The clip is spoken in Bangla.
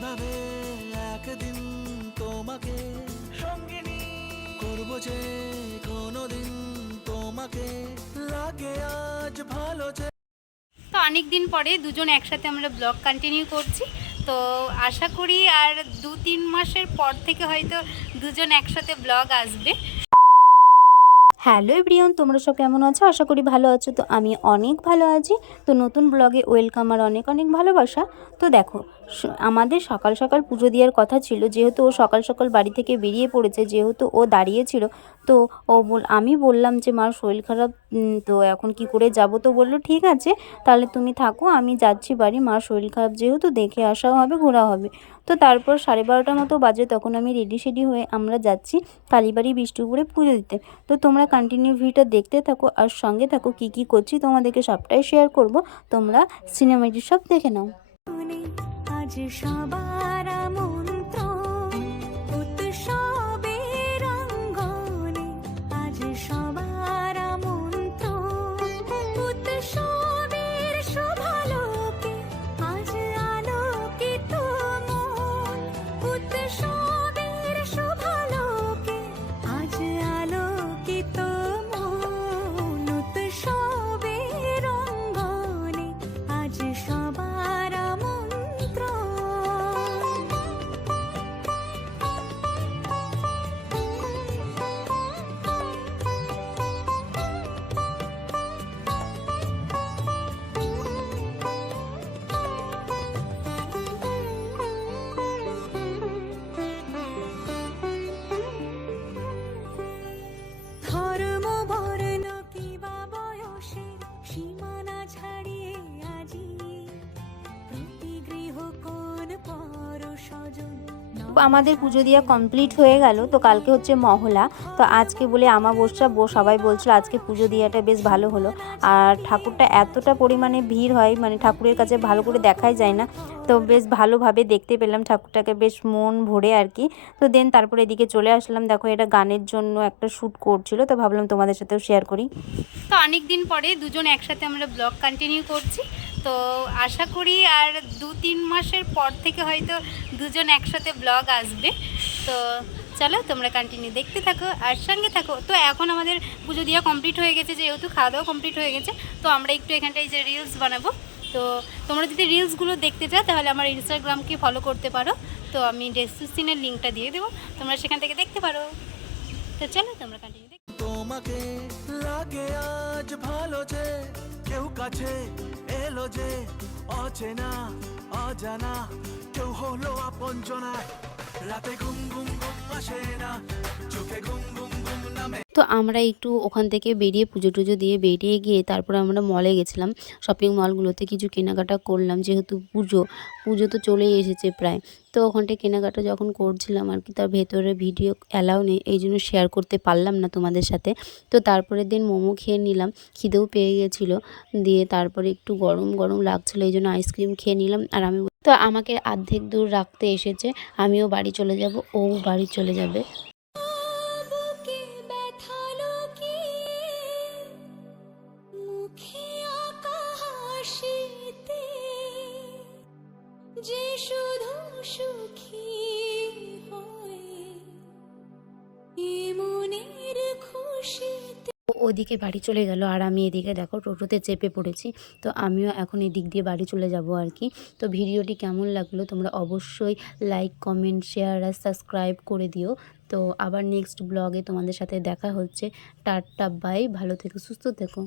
কিভাবে একদিন তোমাকে সঙ্গিনী করবো যে কোনোদিন তোমাকে লাগে আজ ভালো যে। তো অনেক দিন পরে দুজন একসাথে আমরা ব্লগ কন্টিনিউ করছি। তো আশা করি আর 2-3 মাসের পর থেকে হয়তো দুজন একসাথে ব্লগ আসবে। হ্যালো এভরিওয়ান, তোমরা সব কেমন আছো? আশা করি ভালো আছো। তো আমি অনেক ভালো আছি। তো নতুন ব্লগে ওয়েলকাম আর অনেক অনেক ভালোবাসা। তো দেখো, আমাদের সকাল সকাল পুজো দেওয়ার কথা ছিল, যেহেতু ও সকাল সকাল বাড়ি থেকে বেরিয়ে পড়েছে, যেহেতু ও দাঁড়িয়েছিল। তো আমি বললাম যে মার শরীর খারাপ, তো এখন কি করে যাব? তো বললো ঠিক আছে, তাহলে তুমি থাকো, আমি যাচ্ছি বাড়ি। মার শরীর খারাপ যেহেতু, দেখে আসাও হবে, ঘোরা হবে। তো তারপর 12:30 মতো বাজে, তখন আমি রেডি সেডি হয়ে আমরা যাচ্ছি কালীবাড়ি বিষ্ণুপুরে পুজো দিতে। তো তোমরা কন্টিনিউ ভিডিওটা দেখতে থাকো আর সঙ্গে থাকো, কি কি করছি তোমাদেরকে সবটাই শেয়ার করব। তোমরা সিনেমাটি সব দেখে নাও। আজ সবার আমন্ত্রণ উৎসবের অঙ্গনে, আজ সবার আমন্ত্রণ উৎসবের শোভালোকে, আজ আলোকিত মন উৎসবের শোভালোকে, আজ আলোকিত মন উৎসবের অঙ্গনে, আজ সবার ধর্ম বর্ণ কিবা বয়সের সীমানা ছাড়িয়ে আজি প্রতি গৃহ কোন পর স্বজন। আমাদের পুজো দেওয়া কমপ্লিট হয়ে গেল। তো কালকে হচ্ছে মহলা, তো আজকে বলে আমাবস্যা, সবাই বলছিল আজকে পুজো দেওয়াটা বেশ ভালো হলো। আর ঠাকুরটা এতটা পরিমাণে ভিড় হয়, মানে ঠাকুরের কাছে ভালো করে দেখাই যায় না। তো বেশ ভালোভাবে দেখতে পেলাম ঠাকুরটাকে, বেশ মন ভরে আর কি। তো দেন তারপরে এদিকে চলে আসলাম। দেখো, এটা গানের জন্য একটা শ্যুট করছিল, তো ভাবলাম তোমাদের সাথেও শেয়ার করি। তো অনেক দিন পরে দুজন একসাথে আমরা ব্লগ কন্টিনিউ করছি। তো আশা করি আর 2-3 মাসের পর থেকে হয়তো দুজন একসাথে ব্লগ আসবে। তো চলো তোমরা কন্টিনিউ দেখতে থাকো আর সঙ্গে থাকো। তো এখন আমাদের পুজো দেওয়া কমপ্লিট হয়ে গেছে, যেহেতু খাওয়া দাওয়া কমপ্লিট হয়ে গেছে। তো আমরা একটু এখানটায় যে রিলস বানাবো। তো তোমরা যদি রিলসগুলো দেখতে চাও তাহলে আমার ইনস্টাগ্রামকে ফলো করতে পারো। তো আমি ডেসক্রিপশনের লিঙ্কটা দিয়ে দেবো, তোমরা সেখান থেকে দেখতে পারো। তো চলো তোমরা কন্টিনিউ দেখো। তোমাকে লাগে আজ ভালো যে কেউ কাছে এলো যে, অচেনা অজানা কেউ হলো আপনজনা, রাতে ঘুম ঘুম ঘুম আসে না, চোখে ঘুম ঘুম ঘুম নামে। তো আমরা একটু ওখান থেকে বেরিয়ে পুজো টুজো দিয়ে বেরিয়ে গিয়ে তারপরে আমরা মলে গেছিলাম। শপিং মলগুলোতে কিছু কেনাকাটা করলাম, যেহেতু পুজো পুজো তো চলেই এসেছে প্রায়। তো ওখানটায় কেনাকাটা যখন করছিলাম আর কি, তার ভেতরে ভিডিও অ্যালাউ নেই, এই জন্য শেয়ার করতে পারলাম না তোমাদের সাথে। তো তারপরের দিন মোমো খেয়ে নিলাম, খিদেও পেয়ে গেছিলো। দিয়ে তারপরে একটু গরম গরম লাগছিলো, এই জন্য আইসক্রিম খেয়ে নিলাম। আর আমি তো আমাকে অর্ধেক দূর রাখতে এসেছে, আমিও বাড়ি চলে যাব, ও বাড়ি চলে যাবে। যে শুধু সুখী হয় মনের খুশিতে। ওদিকে বাড়ি চলে গেল আর আমি এদিকে দেখো টোটোতে চেপে পড়েছি। তো আমিও এখন এদিক দিয়ে বাড়ি চলে যাব আর কি। তো ভিডিওটি কেমন লাগলো তোমরা অবশ্যই লাইক, কমেন্ট, শেয়ার আর সাবস্ক্রাইব করে দিও। তো আবার নেক্সট ব্লগে তোমাদের সাথে দেখা হচ্ছে। টাটা বাই, ভালো থেকো, সুস্থ থেকো।